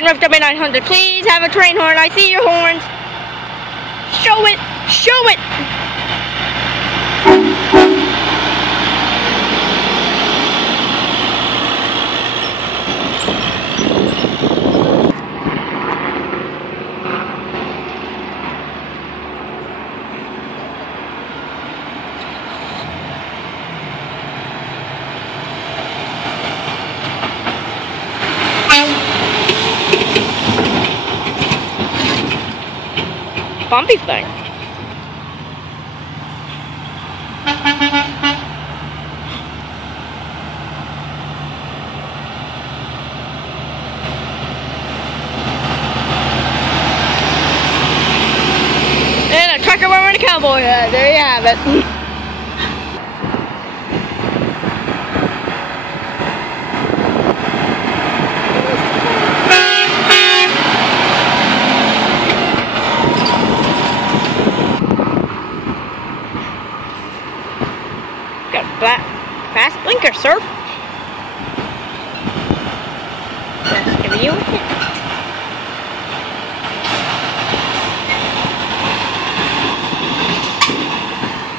Station Rift W900. Please have a train horn. I see your horns. Show it. Show it. Bumpy thing. And a trucker wearing a cowboy hat. There you have it. Got a fast blinker, sir.